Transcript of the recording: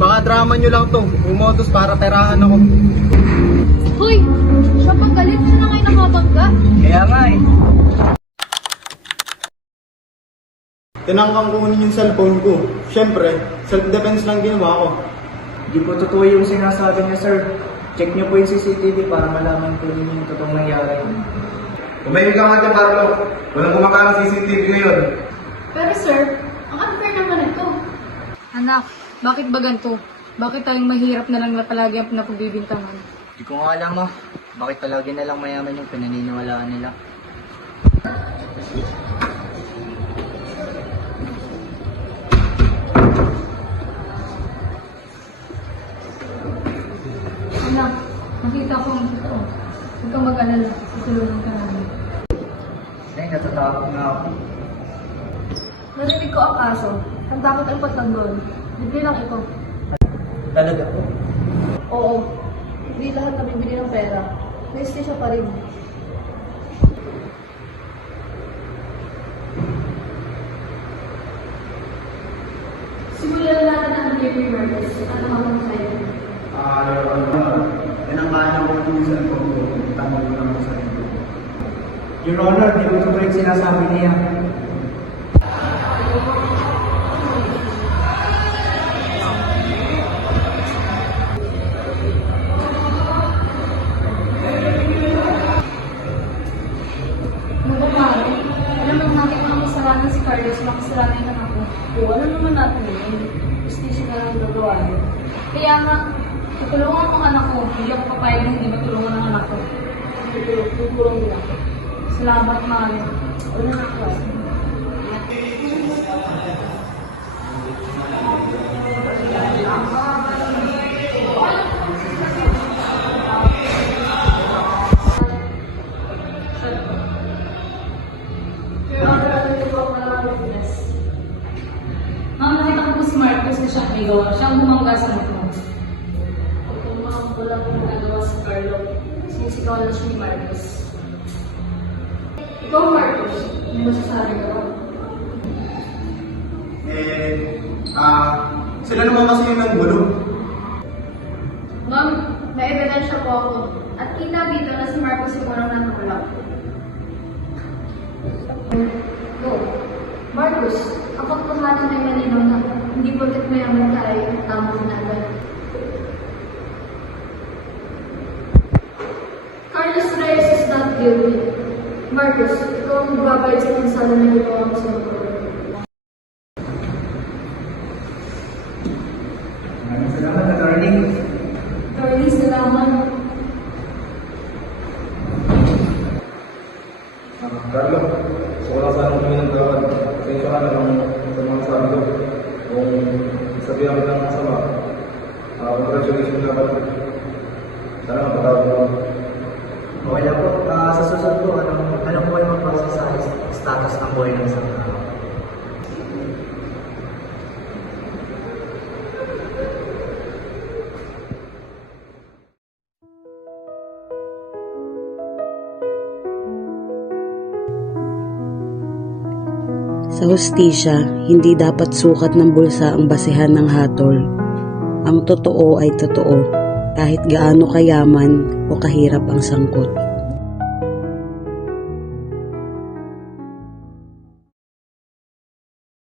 Baka drama nyo lang to. Umotos para perahan ako. Hoy! Siya pang galit, siya na ngayon nakabangga. Kaya nga eh. Tinangkang kunin yung cellphone ko. Siyempre, self-defense lang ginawa ko. Di po totoo yung sinasabi niya, sir. Check niyo po yung CCTV para malaman po ninyo yung totoong nangyari. Tumahimik ka nga dyan, Carlo. Walang kumakalang CCTV ngayon. Pero sir, ang unfair naman ito. Anak, bakit ba ganito? Bakit tayong mahirap na lang na palagi ang napagbibintangan? Di ko nga alam bakit palagi na lang mayaman yung pinaniniwalaan nila. Anak, nakita ko ang totoo. Huwag kang mag-alala, tutulungan ka namin. Ay, natatakot na ako. Narinig ko ang kaso. Ang takot ang patanggol. Bigli lang ito. Talaga po? Oo. Hindi lahat nabibili ng pera. May siya pa rin. Simulan na natin ang Baby Murders. Ano naman sa'yo? Tinangkahan ako yung cellphone ko. Tama ko lang ako sa inyo. Your Honor, di po totoo yung sinasabi niya. Ano ba pare? Alam naman natin ang kasalanan si Carlos na kasalanan ng anak ko. O ano naman natin yun? Justisya na lang gagawa yun. Kaya nga, tutulungan ko ang anak ko. Hindi ako papayag na hindi matulungan ang anak ko. Tutulong nila ako. Salamat, mahal. Wala na ako. Ma'am, nakita ko po si Marcos na siya may gawa. Siya ang bumangga sa anak mo. Kung ma'am, wala pong nagawa si Carlo. Sinisigaw na siya ni Marcos. Ikaw, Marcos, may masasabi ka ba? Sila naman kasi yung nagbulo. Ma'am, may ebidensya po ako. At kita dito na si Marcos yung unang natulak. Go. Marcos, ang pagkakanan ay malinaw na hindi porket mayaman ka ay tama ka na agad. Carlos Reyes is not guilty. Marcos, ikaw ang magbabayad sa pinsala na ginawa mo sa mga. Maraming salamat, attorney. Carlos, salamat. Carlo, gusto ko lang sana kami ng gawad. Pasensya ka na lang sa mga sabi ko. Kung sabihan kita ng masama, congratulations na ba? Sana mapatawag mo. Okay lang po. Sa susunod po, anong po yung mag-process sa status ng buhay ng isang tao? Sa hustisya, hindi dapat sukat ng bulsa ang basehan ng hatol. Ang totoo ay totoo, kahit gaano kayaman o kahirap ang sangkot.